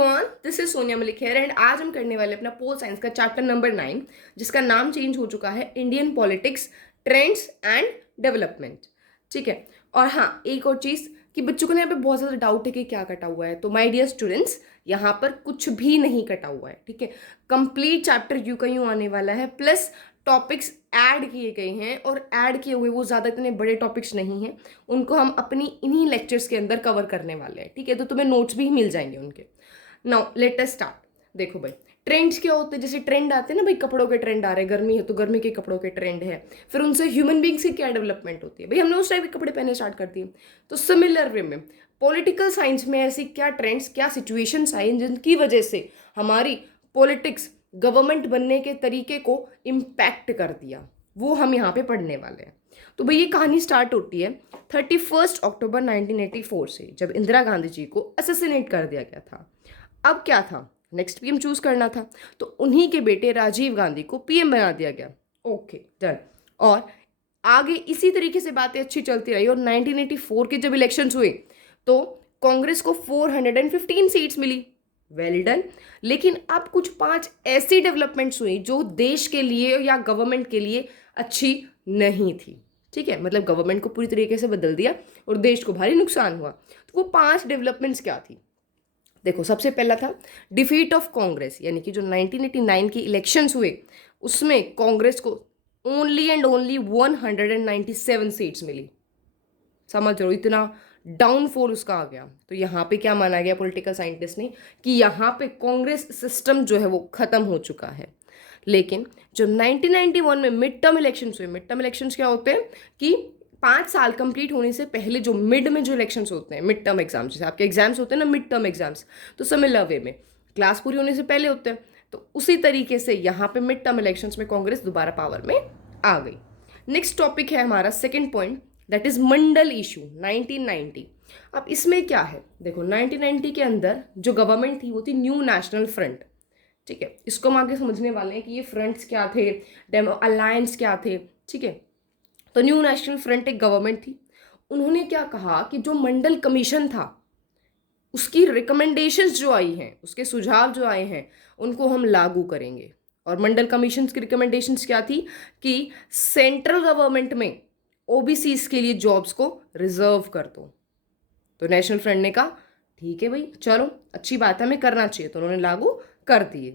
Everyone, this is Sonia Malik here and आज हम करने वाले अपना पोल साइंस का चैप्टर नंबर 9 जिसका नाम चेंज हो चुका है Indian politics trends and development. ठीक है। और हाँ, एक और चीज़ कि बच्चों को ना यहाँ पे बहुत ज़्यादा डाउट है कि क्या कटा हुआ है। तो माय डियर स्टूडेंट्स, यहाँ पर कुछ भी नहीं कटा हुआ है। ठीक है। कंप्लीट चैप्टर यूं का यूं आने वाला है, प्लस टॉपिक्स ऐड किए गए हैं और ऐड किए हुए वो ज़्यादा इतने बड़े टॉपिक्स नहीं हैं। उनको हम अपनी इन्हीं लेक्चर्स के अंदर कवर करने वाले हैं। ठीक है। तो तुम्हें नोट्स भी मिल जाएंगे उनके। Now let us start. देखो भाई, ट्रेंड्स क्या होते हैं? जैसे ट्रेंड आते हैं ना भाई, कपड़ों के ट्रेंड आ रहे हैं, गर्मी है तो गर्मी के कपड़ों के ट्रेंड है, फिर उनसे ह्यूमन बींग्स की क्या डेवलपमेंट होती है, भाई हमने उस टाइप के कपड़े पहने स्टार्ट कर दिए। तो सिमिलर वे में पॉलिटिकल साइंस में ऐसी क्या ट्रेंड्स, क्या सिचुएशंस आई जिनकी वजह से हमारी पॉलिटिक्स, गवर्नमेंट बनने के तरीके को इम्पैक्ट कर दिया, वो हम यहाँ पे पढ़ने वाले हैं। तो भाई ये कहानी स्टार्ट होती है 31 अक्टूबर 1984 से, जब इंदिरा गांधी जी को असैसिनेट कर दिया गया था। अब क्या था, नेक्स्ट पीएम चूज करना था, तो उन्हीं के बेटे राजीव गांधी को पीएम बना दिया गया। Okay done. और आगे इसी तरीके से बातें अच्छी चलती रही और 1984 के जब इलेक्शंस हुए तो कांग्रेस को 415 सीट्स मिली। Well done. लेकिन अब कुछ 5 ऐसी डेवलपमेंट्स हुई जो देश के लिए या गवर्नमेंट के लिए अच्छी नहीं थी। ठीक है, मतलब गवर्नमेंट को पूरी तरीके से बदल दिया और देश को भारी नुकसान हुआ। तो वो 5 डेवलपमेंट्स क्या थी? देखो, सबसे पहला था डिफीट ऑफ कांग्रेस, यानी कि जो 1989 के इलेक्शंस हुए उसमें कांग्रेस को ओनली एंड ओनली 197 सीट्स मिली। समझ लो, इतना डाउनफॉल उसका आ गया। तो यहाँ पे क्या माना गया पॉलिटिकल साइंटिस्ट ने कि यहाँ पे कांग्रेस सिस्टम जो है वो खत्म हो चुका है। लेकिन जो 1991 में मिड टर्म इलेक्शंस हुए, मिड टर्म इलेक्शंस क्या होते हैं कि 5 साल कंप्लीट होने से पहले जो मिड में जो इलेक्शंस होते हैं, मिड टर्म एग्जाम्स, जैसे आपके एग्जाम्स होते हैं ना मिड टर्म एग्जाम्स, तो सिमिलर वे में क्लास पूरी होने से पहले होते हैं। तो उसी तरीके से यहाँ पे मिड टर्म इलेक्शंस में कांग्रेस दोबारा पावर में आ गई। नेक्स्ट टॉपिक है हमारा second point, that is Mandal issue 1990। अब इसमें क्या है, देखो 1990 के अंदर जो गवर्नमेंट थी वो थी न्यू नेशनल फ्रंट। ठीक है, इसको हम आगे समझने वाले हैं कि ये फ्रंट्स क्या थे, डेमो अलायंस क्या थे। ठीक है, तो न्यू नेशनल फ्रंट एक गवर्नमेंट थी। उन्होंने क्या कहा कि जो मंडल कमीशन था उसकी रिकमेंडेशंस जो आई हैं, उसके सुझाव जो आए हैं, उनको हम लागू करेंगे। और मंडल कमीशन की रिकमेंडेशंस क्या थी कि सेंट्रल गवर्नमेंट में ओबीसीज के लिए जॉब्स को रिजर्व कर दो। तो नेशनल फ्रंट ने कहा ठीक है भाई, चलो अच्छी बात है, हमें करना चाहिए। तो उन्होंने लागू कर दिए।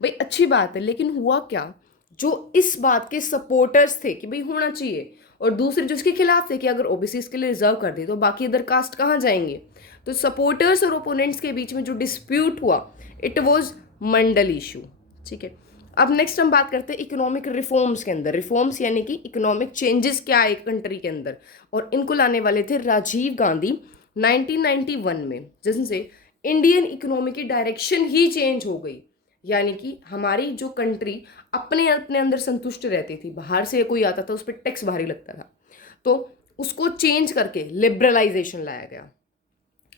भाई अच्छी बात है, लेकिन हुआ क्या, जो इस बात के सपोर्टर्स थे कि भाई होना चाहिए और दूसरे जो इसके खिलाफ थे कि अगर ओबीसी के लिए रिजर्व कर दी तो बाकी अदर कास्ट कहाँ जाएंगे। तो सपोर्टर्स और ओपोनेंट्स के बीच में जो डिस्प्यूट हुआ, इट वाज मंडल इशू। ठीक है, अब नेक्स्ट हम बात करते हैं इकोनॉमिक रिफॉर्म्स के अंदर। रिफॉर्म्स यानी कि इकोनॉमिक चेंजेस क्या है कंट्री के अंदर, और इनको लाने वाले थे राजीव गांधी 1991 में, जिनसे इंडियन इकोनॉमी की डायरेक्शन ही चेंज हो गई। यानी कि हमारी जो कंट्री अपने अपने अंदर संतुष्ट रहती थी, बाहर से कोई आता था उस पर टैक्स भारी लगता था, तो उसको चेंज करके लिबरलाइजेशन लाया गया।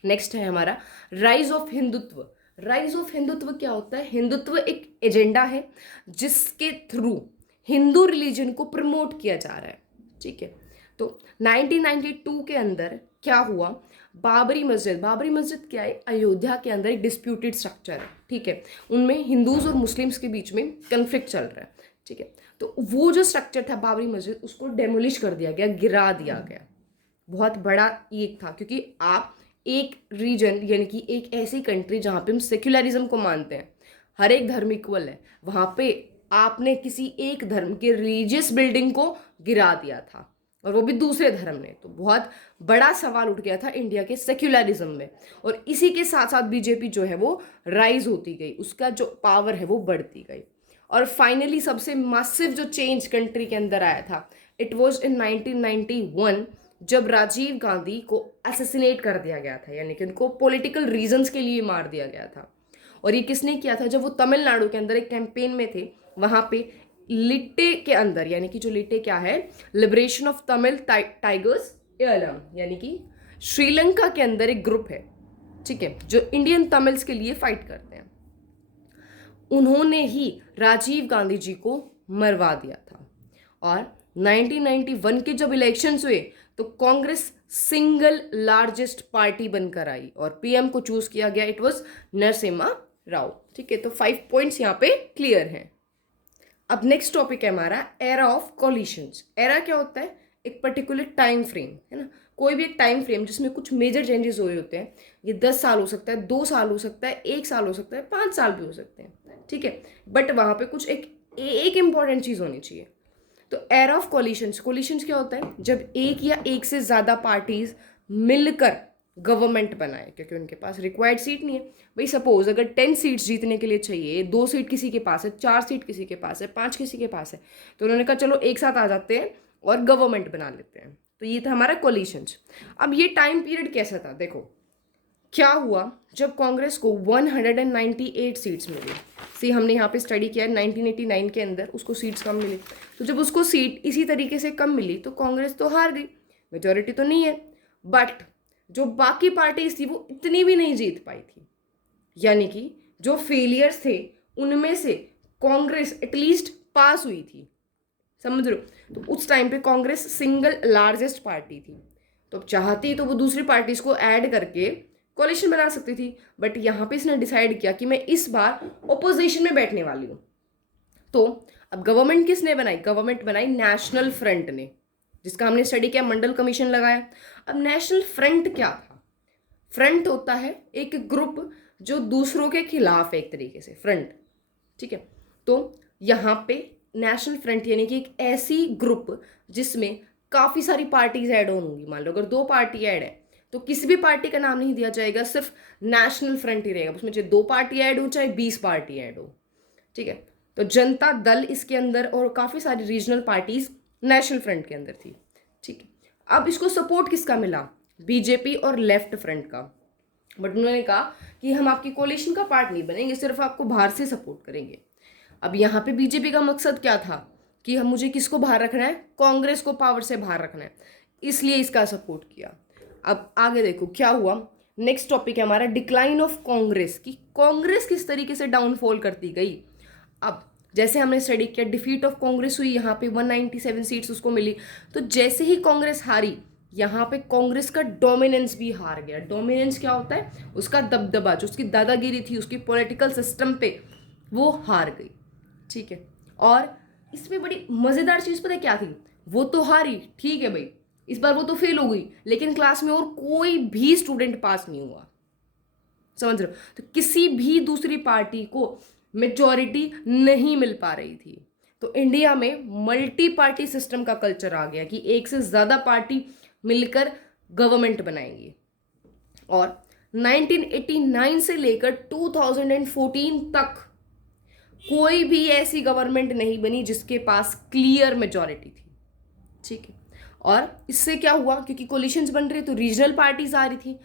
नेक्स्ट है हमारा rise of Hindutva. Rise of Hindutva क्या होता है? हिंदुत्व एक एजेंडा है जिसके थ्रू हिंदू रिलीजन को प्रमोट किया जा रहा है। ठीक है, तो 1992 के अंदर क्या हुआ, बाबरी मस्जिद, बाबरी मस्जिद क्या है, अयोध्या के अंदर एक डिस्प्यूटेड स्ट्रक्चर है। ठीक है, उनमें हिंदूज और मुस्लिम्स के बीच में कन्फ्लिक्ट चल रहा है। ठीक है, तो वो जो स्ट्रक्चर था बाबरी मस्जिद, उसको डेमोलिश कर दिया गया, गिरा दिया गया। बहुत बड़ा एक था, क्योंकि आप एक रीजन यानी कि एक ऐसी कंट्री जहाँ पे हम सेक्युलरिज्म को मानते हैं, हर एक धर्म इक्वल है, वहाँ पे आपने किसी एक धर्म के रिलीजियस बिल्डिंग को गिरा दिया था, और वो भी दूसरे धर्म ने। तो बहुत बड़ा सवाल उठ गया था इंडिया के सेक्युलरिज्म में, और इसी के साथ साथ बीजेपी जो है वो राइज होती गई, उसका जो पावर है वो बढ़ती गई। और फाइनली सबसे मासिव जो चेंज कंट्री के अंदर आया था, इट वॉज इन 1991, जब राजीव गांधी को असैसिनेट कर दिया गया था, यानी कि उनको पॉलिटिकल रीजंस के लिए मार दिया गया था। और ये किसने किया था? जब वो तमिलनाडु के अंदर एक कैंपेन में थे, वहां पे लिट्टे के अंदर, यानी कि जो लिट्टे क्या है, liberation of Tamil tigers Eelam, यानी कि श्रीलंका के अंदर एक ग्रुप है, ठीक है, जो इंडियन तमिल्स के लिए फाइट करते हैं। उन्होंने ही राजीव गांधी जी को मरवा दिया था। और 1991 के जब इलेक्शंस हुए तो कांग्रेस सिंगल लार्जेस्ट पार्टी बनकर आई और पीएम को चूज किया गया, इट वाज नरसिम्हा राव। ठीक है, तो 5 पॉइंट्स यहाँ पे क्लियर हैं। अब नेक्स्ट टॉपिक है हमारा एरा ऑफ कोलिशंस। एरा क्या होता है? एक पर्टिकुलर टाइम फ्रेम, है ना, कोई भी एक टाइम फ्रेम जिसमें कुछ मेजर चेंजेस हुए होते हैं। ये 10 साल हो सकता है, 2 साल हो सकता है, 1 साल हो सकता है, 5 साल भी हो सकते हैं। ठीक है, बट वहाँ पे कुछ एक इंपॉर्टेंट चीज़ होनी चाहिए। तो एरा ऑफ कोलिशंस, कोलिशंस क्या होता है? जब एक या एक से ज़्यादा पार्टीज मिलकर गवर्नमेंट बनाए, क्योंकि उनके पास रिक्वायर्ड सीट नहीं है। भाई सपोज अगर 10 सीट्स जीतने के लिए चाहिए, 2 सीट किसी के पास है, 4 सीट किसी के पास है, 5 किसी के पास है, तो उन्होंने कहा चलो एक साथ आ जाते हैं और गवर्नमेंट बना लेते हैं। तो ये था हमारा कोलिशंस। अब ये टाइम पीरियड कैसा था? देखो क्या हुआ जब कांग्रेस को 198 सीट्स मिली। सी हमने यहाँ पे स्टडी किया है 1989 के अंदर उसको सीट्स कम मिली। तो जब उसको सीट इसी तरीके से कम मिली तो कांग्रेस तो हार गई, मेजोरिटी तो नहीं है, बट जो बाकी पार्टीज थी वो इतनी भी नहीं जीत पाई थी। यानी कि जो फेलियर्स थे उनमें से कांग्रेस एटलीस्ट पास हुई थी। समझ रहे हो? तो उस टाइम पे कांग्रेस सिंगल लार्जेस्ट पार्टी थी, तो अब चाहती तो वो दूसरी पार्टीज को ऐड करके कोalition बना सकती थी, बट यहाँ पे इसने डिसाइड किया कि मैं इस बार ओपोजिशन में बैठने वाली हूँ। तो अब गवर्नमेंट किसने बनाई? गवर्नमेंट बनाई नेशनल फ्रंट ने, जिसका हमने स्टडी किया, मंडल कमीशन लगाया। अब नेशनल फ्रंट क्या था? फ्रंट होता है एक ग्रुप जो दूसरों के खिलाफ है, एक तरीके से फ्रंट। ठीक है, तो यहाँ पे नेशनल फ्रंट यानी कि एक ऐसी ग्रुप जिसमें काफ़ी सारी पार्टीज ऐड होंगी। मान लो अगर 2 पार्टी ऐड है तो किसी भी पार्टी का नाम नहीं दिया जाएगा, सिर्फ नेशनल फ्रंट ही रहेगा। उसमें चाहे 2 पार्टी ऐड हो चाहे 20 पार्टी ऐड हो। ठीक है, तो जनता दल इसके अंदर और काफ़ी सारी रीजनल पार्टीज नेशनल फ्रंट के अंदर थी। ठीक है, अब इसको सपोर्ट किसका मिला? बीजेपी और लेफ्ट फ्रंट का। बट उन्होंने कहा कि हम आपकी कोलिशन का पार्ट नहीं बनेंगे, सिर्फ आपको बाहर से सपोर्ट करेंगे। अब यहाँ पे बीजेपी का मकसद क्या था कि हम मुझे किसको बाहर रखना है? कांग्रेस को पावर से बाहर रखना है, इसलिए इसका सपोर्ट किया। अब आगे देखो क्या हुआ। नेक्स्ट टॉपिक है हमारा डिक्लाइन ऑफ कांग्रेस, की कांग्रेस किस तरीके से डाउनफॉल करती गई। अब जैसे हमने स्टडी किया डिफीट ऑफ कांग्रेस हुई, यहाँ पे 197 सीट्स उसको मिली। तो जैसे ही कांग्रेस हारी, यहाँ पे कांग्रेस का डोमिनेंस भी हार गया। डोमिनेंस क्या होता है? उसका दबदबा, जो उसकी दादागिरी थी उसकी पॉलिटिकल सिस्टम पे, वो हार गई। ठीक है, और इसमें बड़ी मज़ेदार चीज़ पता है क्या थी? वो तो हारी, ठीक है भाई, इस बार वो तो फेल हो गई, लेकिन क्लास में और कोई भी स्टूडेंट पास नहीं हुआ। समझ रहे हो? तो किसी भी दूसरी पार्टी को मेजॉरिटी नहीं मिल पा रही थी। तो इंडिया में मल्टी पार्टी सिस्टम का कल्चर आ गया कि एक से ज़्यादा पार्टी मिलकर गवर्नमेंट बनाएंगी। और 1989 से लेकर 2014 तक कोई भी ऐसी गवर्नमेंट नहीं बनी जिसके पास क्लियर मेजॉरिटी थी। ठीक है, और इससे क्या हुआ? क्योंकि कोलिशंस बन रही तो रीजनल पार्टीज आ रही थी,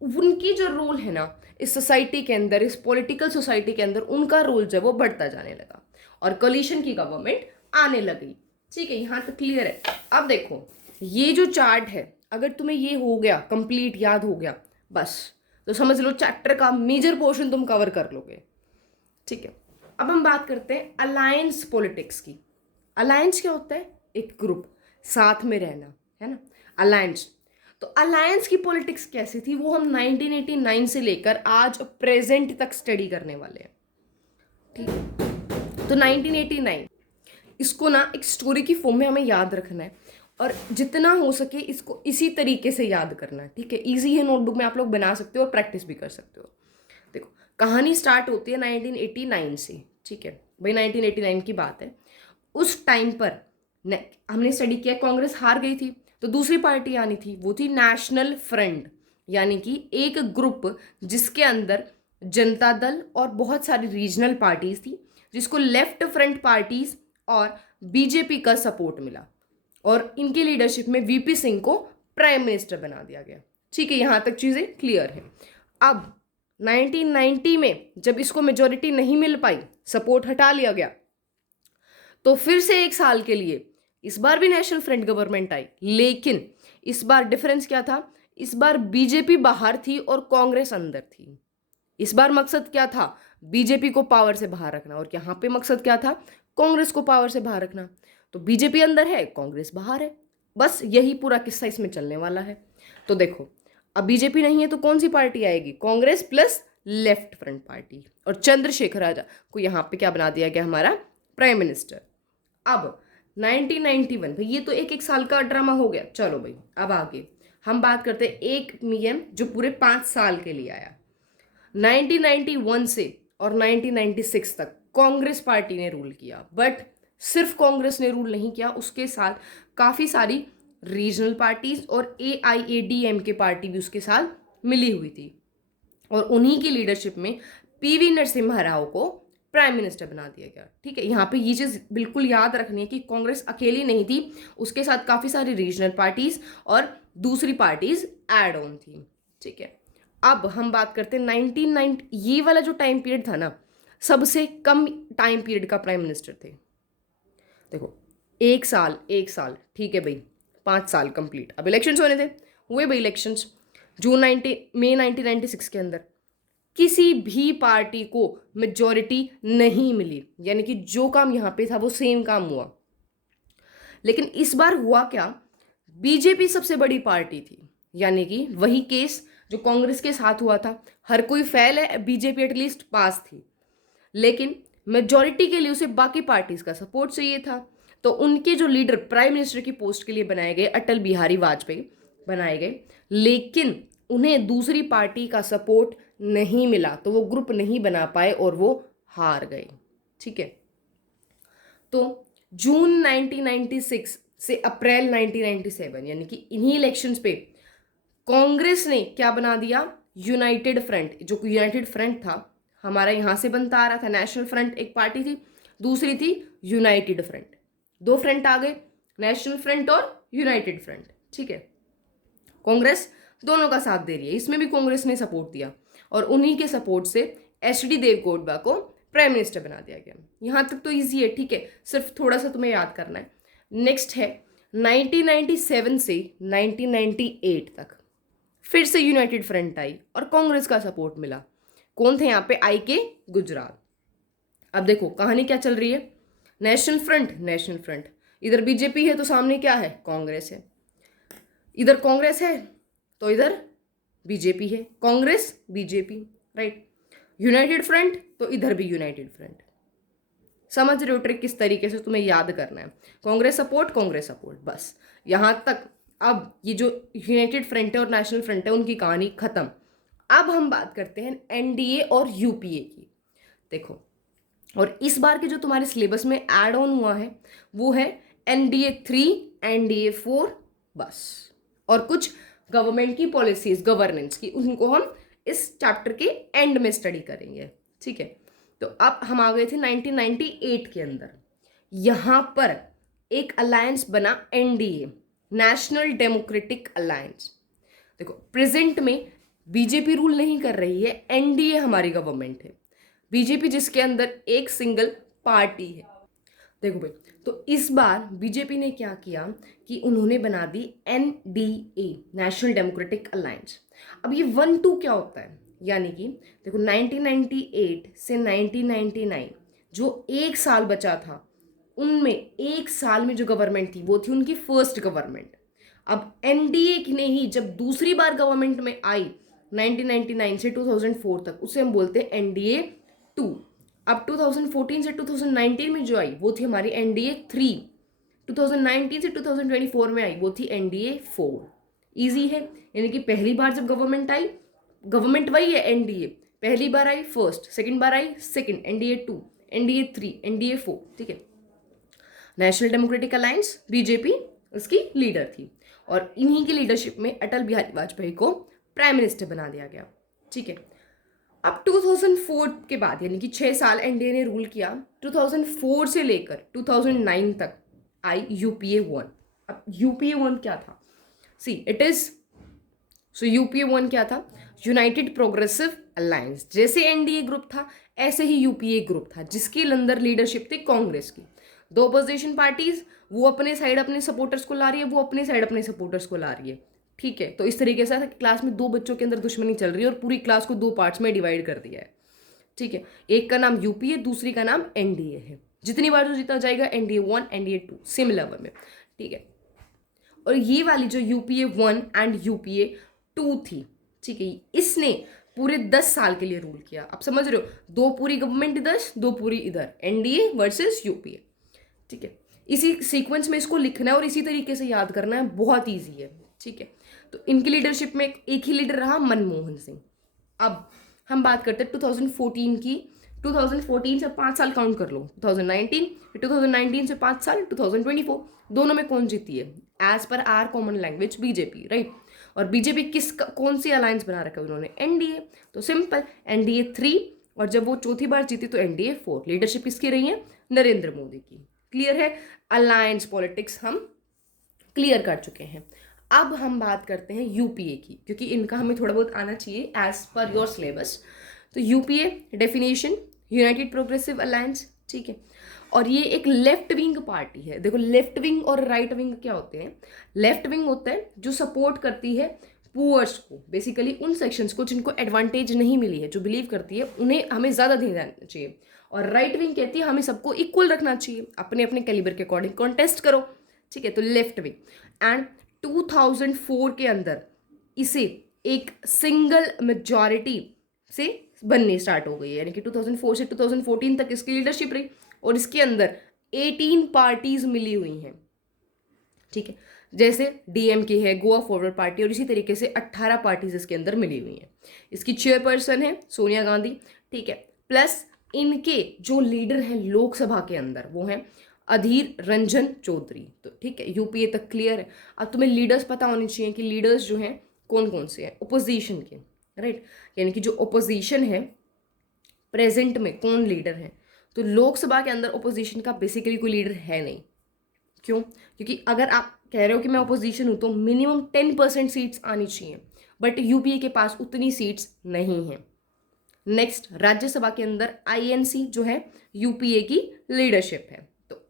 उनकी जो रोल है ना इस सोसाइटी के अंदर, इस पॉलिटिकल सोसाइटी के अंदर, उनका रोल जो है वो बढ़ता जाने लगा और कोलिशन की गवर्नमेंट आने लगी। ठीक है, यहाँ तक क्लियर है। अब देखो ये जो चार्ट है, अगर तुम्हें ये हो गया कंप्लीट, याद हो गया बस, तो समझ लो चैप्टर का मेजर पोर्शन तुम कवर कर लोगे। ठीक है, अब हम बात करते हैं अलायंस पॉलिटिक्स की। अलायंस क्या होता है? एक ग्रुप, साथ में रहना, है ना, अलायंस। तो अलायंस की पॉलिटिक्स कैसी थी वो हम 1989 से लेकर आज प्रेजेंट तक स्टडी करने वाले हैं। ठीक है, तो 1989 इसको ना एक स्टोरी की फॉर्म में हमें याद रखना है और जितना हो सके इसको इसी तरीके से याद करना है। ठीक है, इजी है, नोटबुक में आप लोग बना सकते हो और प्रैक्टिस भी कर सकते हो। देखो कहानी स्टार्ट होती है 1989 से। ठीक है भाई, 1989 की बात है। उस टाइम पर हमने स्टडी किया कांग्रेस हार गई थी, तो दूसरी पार्टी आनी थी, वो थी नेशनल फ्रंट, यानी कि एक ग्रुप जिसके अंदर जनता दल और बहुत सारी रीजनल पार्टीज थी, जिसको लेफ्ट फ्रंट पार्टीज और बीजेपी का सपोर्ट मिला और इनकी लीडरशिप में वीपी सिंह को प्राइम मिनिस्टर बना दिया गया। ठीक है, यहाँ तक चीज़ें क्लियर है। अब 1990 में जब इसको मेजॉरिटी नहीं मिल पाई, सपोर्ट हटा लिया गया, तो फिर से 1 साल के लिए इस बार भी नेशनल फ्रंट गवर्नमेंट आई, लेकिन इस बार डिफरेंस क्या था? इस बार बीजेपी बाहर थी और कांग्रेस अंदर थी। इस बार मकसद क्या था? बीजेपी को पावर से बाहर रखना, और यहाँ पे मकसद क्या था? कांग्रेस को पावर से बाहर रखना। तो बीजेपी अंदर है, कांग्रेस बाहर है। बस यही पूरा किस्सा इसमें चलने वाला है। तो देखो, अब बीजेपी नहीं है तो कौन सी पार्टी आएगी? Congress plus left front party, और चंद्रशेखर आजाद को यहाँ पे क्या बना दिया गया? हमारा प्राइम मिनिस्टर। अब 1991, भाई ये तो एक एक साल का ड्रामा हो गया। चलो भाई, अब आगे हम बात करते हैं एक नियम जो पूरे 5 साल के लिए आया। 1991 से और 1996 तक कांग्रेस पार्टी ने रूल किया, बट सिर्फ कांग्रेस ने रूल नहीं किया, उसके साथ काफ़ी सारी रीजनल पार्टीज और AIADMK पार्टी भी उसके साथ मिली हुई थी, और उन्हीं की लीडरशिप में PV नरसिम्हा राव को प्राइम मिनिस्टर बना दिया गया। ठीक है, यहाँ पे ये चीज़ बिल्कुल याद रखनी है कि कांग्रेस अकेली नहीं थी, उसके साथ काफ़ी सारी रीजनल पार्टीज और दूसरी पार्टीज ऐड ऑन थी। ठीक है, अब हम बात करते हैं 1990, ये वाला जो टाइम पीरियड था ना, सबसे कम टाइम पीरियड का प्राइम मिनिस्टर थे। देखो, एक साल ठीक है भाई, 5 साल कंप्लीट। अब इलेक्शंस होने थे, हुए भाई इलेक्शंस मई 1996 के अंदर। किसी भी पार्टी को मेजॉरिटी नहीं मिली, यानी कि जो काम यहाँ पे था वो सेम काम हुआ। लेकिन इस बार हुआ क्या? बीजेपी सबसे बड़ी पार्टी थी, यानी कि वही केस जो कांग्रेस के साथ हुआ था, हर कोई फेल है, बीजेपी एटलीस्ट पास थी, लेकिन मेजॉरिटी के लिए उसे बाकी पार्टीज का सपोर्ट चाहिए था। तो उनके जो लीडर प्राइम मिनिस्टर की पोस्ट के लिए बनाए गए, अटल बिहारी वाजपेयी बनाए गए, लेकिन उन्हें दूसरी पार्टी का सपोर्ट नहीं मिला, तो वो ग्रुप नहीं बना पाए और वो हार गए। ठीक है, तो जून 1996 से अप्रैल 1997, यानी कि इन्हीं इलेक्शंस पे कांग्रेस ने क्या बना दिया? United front. जो यूनाइटेड फ्रंट था हमारा यहाँ से बनता आ रहा था, नेशनल फ्रंट एक पार्टी थी, दूसरी थी यूनाइटेड फ्रंट। दो फ्रंट आ गए, नेशनल फ्रंट और यूनाइटेड फ्रंट। ठीक है, कांग्रेस दोनों का साथ दे रही है, इसमें भी कांग्रेस ने सपोर्ट दिया, और उन्हीं के सपोर्ट से HD देवगौड़ा को प्राइम मिनिस्टर बना दिया गया। यहाँ तक तो इजी है। ठीक है, सिर्फ थोड़ा सा तुम्हें याद करना है। नेक्स्ट है 1997 से 1998 तक फिर से यूनाइटेड फ्रंट आई और कांग्रेस का सपोर्ट मिला। कौन थे यहाँ पे? IK गुजराल। अब देखो कहानी क्या चल रही है। नेशनल फ्रंट, इधर बीजेपी है तो सामने क्या है? कांग्रेस है। इधर कांग्रेस है तो इधर बीजेपी है, Congress BJP, right. United front तो इधर भी यूनाइटेड फ्रंट। समझ रहे हो ट्रिक किस तरीके से तुम्हें याद करना है? कांग्रेस सपोर्ट, बस यहां तक। अब ये जो यूनाइटेड फ्रंट है और नेशनल फ्रंट है, उनकी कहानी खत्म। अब हम बात करते हैं NDA और UPA की। देखो, और इस बार के जो तुम्हारे सिलेबस में ऐड ऑन हुआ है वो है NDA 3, NDA 4, बस, और कुछ गवर्नमेंट की पॉलिसीज, गवर्नेंस की, उनको हम इस चैप्टर के एंड में स्टडी करेंगे। ठीक है, तो अब हम आ गए थे 1998 के अंदर। यहां पर एक अलायंस बना NDA, नेशनल डेमोक्रेटिक अलायंस। देखो, प्रेजेंट में बीजेपी रूल नहीं कर रही है, NDA हमारी गवर्नमेंट है, बीजेपी जिसके अंदर एक सिंगल पार्टी है। देखो भाई, तो इस बार बीजेपी ने क्या किया कि उन्होंने बना दी NDA, नेशनल डेमोक्रेटिक अलायंस। अब ये 1-2 क्या होता है? यानी कि देखो, 1998 से 1999 जो एक साल बचा था, उनमें एक साल में जो गवर्नमेंट थी वो थी उनकी फर्स्ट गवर्नमेंट। अब NDA की ने ही जब दूसरी बार गवर्नमेंट में आई 1999 से 2004 तक, उसे हम बोलते हैं NDA 2। अब 2014 से 2019 में जो आई वो थी हमारी NDA 3। 2019 से 2024 में आई वो थी NDA 4। ईजी है, यानी कि पहली बार जब गवर्नमेंट आई, गवर्नमेंट वही है NDA, पहली बार आई फर्स्ट, सेकंड बार आई सेकंड, NDA 2, NDA 3, NDA 4। ठीक है, नेशनल डेमोक्रेटिक अलायंस, बीजेपी उसकी लीडर थी, और इन्हीं की लीडरशिप में अटल बिहारी वाजपेयी को प्राइम मिनिस्टर बना दिया गया। ठीक है, अब 2004 के बाद, यानी कि 6 साल NDA ने रूल किया, 2004 से लेकर 2009 तक आई UPA 1। अब UPA 1 क्या था? UPA 1 क्या था? United progressive alliance. जैसे NDA ग्रुप था ऐसे ही UPA ग्रुप था, जिसकी अंदर लीडरशिप थी कांग्रेस की। दो अपोजिशन पार्टीज, वो अपने साइड अपने सपोर्टर्स को ला रही है, वो अपने साइड अपने सपोर्टर्स को ला रही है। ठीक है, तो इस तरीके से क्लास में दो बच्चों के अंदर दुश्मनी चल रही है और पूरी क्लास को दो पार्ट्स में डिवाइड कर दिया है। ठीक है, एक का नाम UPA, दूसरी का नाम NDA है। जितनी बार जो जीता जाएगा NDA 1, NDA 2 सेम लेवल में। ठीक है, और ये वाली जो यूपीए 1 एंड यूपीए 2 थी, ठीक है, इसने पूरे 10 साल के लिए रूल किया। आप समझ रहे हो, 2 पूरी गवर्नमेंट इधर, 2 पूरी इधर, एनडीए वर्सेस यूपीए, ठीक है। इसी सीक्वेंस में इसको लिखना है और इसी तरीके से याद करना है, बहुत ईजी है, ठीक है। तो इनकी लीडरशिप में एक ही लीडर रहा, मनमोहन सिंह। अब हम बात करते हैं 2014 की। 2014 से 5 साल काउंट कर लो, 2019, 2019 से 5 साल 2024, दोनों में कौन जीती है? As per are common language BJP, right. और बीजेपी कौन सी अलायंस बना रखा है उन्होंने? एनडीए। तो सिंपल, एनडीए 3, और जब वो चौथी बार जीती तो एनडीए 4। लीडरशिप किसकी रही है? नरेंद्र मोदी की। क्लियर है? अलायंस पॉलिटिक्स हम क्लियर कर चुके हैं। अब हम बात करते हैं यूपीए की, क्योंकि इनका हमें थोड़ा बहुत आना चाहिए एज पर योर सिलेबस। तो UPA definition, United progressive alliance, ठीक है। और ये एक लेफ्ट विंग पार्टी है। देखो, लेफ्ट विंग और राइट विंग क्या होते हैं? लेफ्ट विंग होता है जो सपोर्ट करती है पुअर्स को, बेसिकली उन सेक्शंस को जिनको एडवांटेज नहीं मिली है, जो बिलीव करती है उन्हें हमें ज़्यादा ध्यान देना चाहिए। और राइट विंग कहती है हमें सबको इक्वल रखना चाहिए, अपने अपने कैलिबर के अकॉर्डिंग कॉन्टेस्ट करो, ठीक है। तो लेफ्ट विंग। एंड 2004 के अंदर इसे एक सिंगल मेजॉरिटी से बननी स्टार्ट हो गई है, यानी कि 2004 से 2014 तक इसकी लीडरशिप रही, और इसके अंदर 18 पार्टीज मिली हुई हैं, ठीक है। जैसे डीएमके है, गोवा फॉरवर्ड पार्टी, और इसी तरीके से 18 पार्टीज इसके अंदर मिली हुई हैं। इसकी चेयरपर्सन है सोनिया गांधी, ठीक है। प्लस इनके जो लीडर हैं लोकसभा के अंदर वो हैं अधीर रंजन चौधरी। तो ठीक है, यूपीए तक क्लियर है। अब तुम्हें लीडर्स पता होने चाहिए कि लीडर्स जो हैं कौन कौन से हैं ओपोजिशन के, राइट। यानी कि जो ओपोजिशन है प्रेजेंट में कौन लीडर है। तो लोकसभा के अंदर ओपोजिशन का बेसिकली कोई लीडर है नहीं। क्यों? क्योंकि अगर आप कह रहे हो कि मैं ओपोजिशन हूं तो मिनिमम 10% सीट्स आनी चाहिए, बट यूपीए के पास उतनी सीट्स नहीं है। नेक्स्ट, राज्यसभा के अंदर आईएनसी जो है यूपीए की लीडरशिप है। तो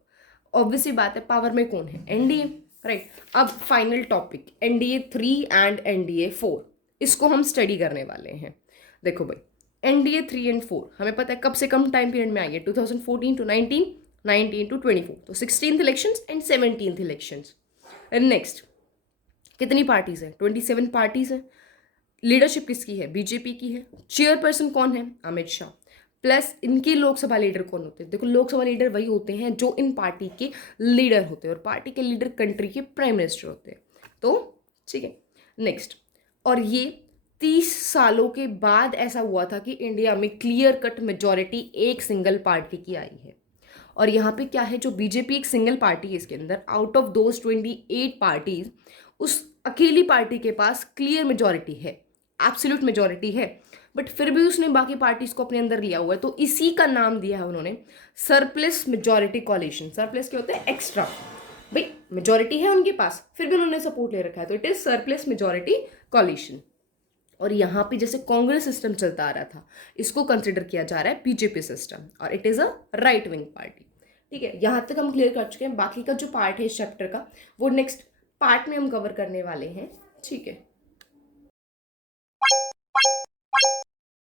ऑब्वियसली बात है, पावर में कौन है? NDA, right. अब final topic NDA 3 and NDA 4, इसको हम स्टडी करने वाले हैं। देखो भाई, एनडीए 3 एंड 4 हमें पता है कब से कम टाइम पीरियड में आई है, 2014 टू 19, 19 टू 24, तो 16th elections and 17th elections. And next, कितनी पार्टीज है? 27 पार्टीज है। लीडरशिप किसकी है? बीजेपी की है। चेयरपर्सन कौन है? अमित शाह। प्लस इनके लोकसभा लीडर कौन होते हैं? देखो, लोकसभा लीडर वही होते हैं जो इन पार्टी के लीडर होते हैं, और पार्टी के लीडर कंट्री के प्राइम मिनिस्टर होते हैं। तो ठीक है, नेक्स्ट, और ये 30 सालों के बाद ऐसा हुआ था कि इंडिया में क्लियर कट मेजॉरिटी एक सिंगल पार्टी की आई है। और यहाँ पे क्या है, जो बीजेपी एक सिंगल पार्टी है इसके अंदर, आउट ऑफ दोज 28 पार्टीज, उस अकेली पार्टी के पास क्लियर मेजॉरिटी है, एब्सोल्यूट मेजॉरिटी है, बट फिर भी उसने बाकी पार्टीज को अपने अंदर लिया हुआ है। तो इसी का नाम दिया है उन्होंने सरप्लस मेजॉरिटी कॉलिशन। सरप्लस क्या होता है? एक्स्ट्रा। भाई मेजॉरिटी है उनके पास, फिर भी उन्होंने सपोर्ट ले रखा है, तो it is surplus majority coalition. और यहाँ पे जैसे कांग्रेस सिस्टम चलता आ रहा था, इसको कंसिडर किया जा रहा है बीजेपी सिस्टम, और it is a right wing party. ठीक है, यहाँ तक हम क्लियर कर चुके हैं। बाकी का जो पार्ट है इस चैप्टर का, वो नेक्स्ट पार्ट में हम कवर करने वाले हैं, ठीक है।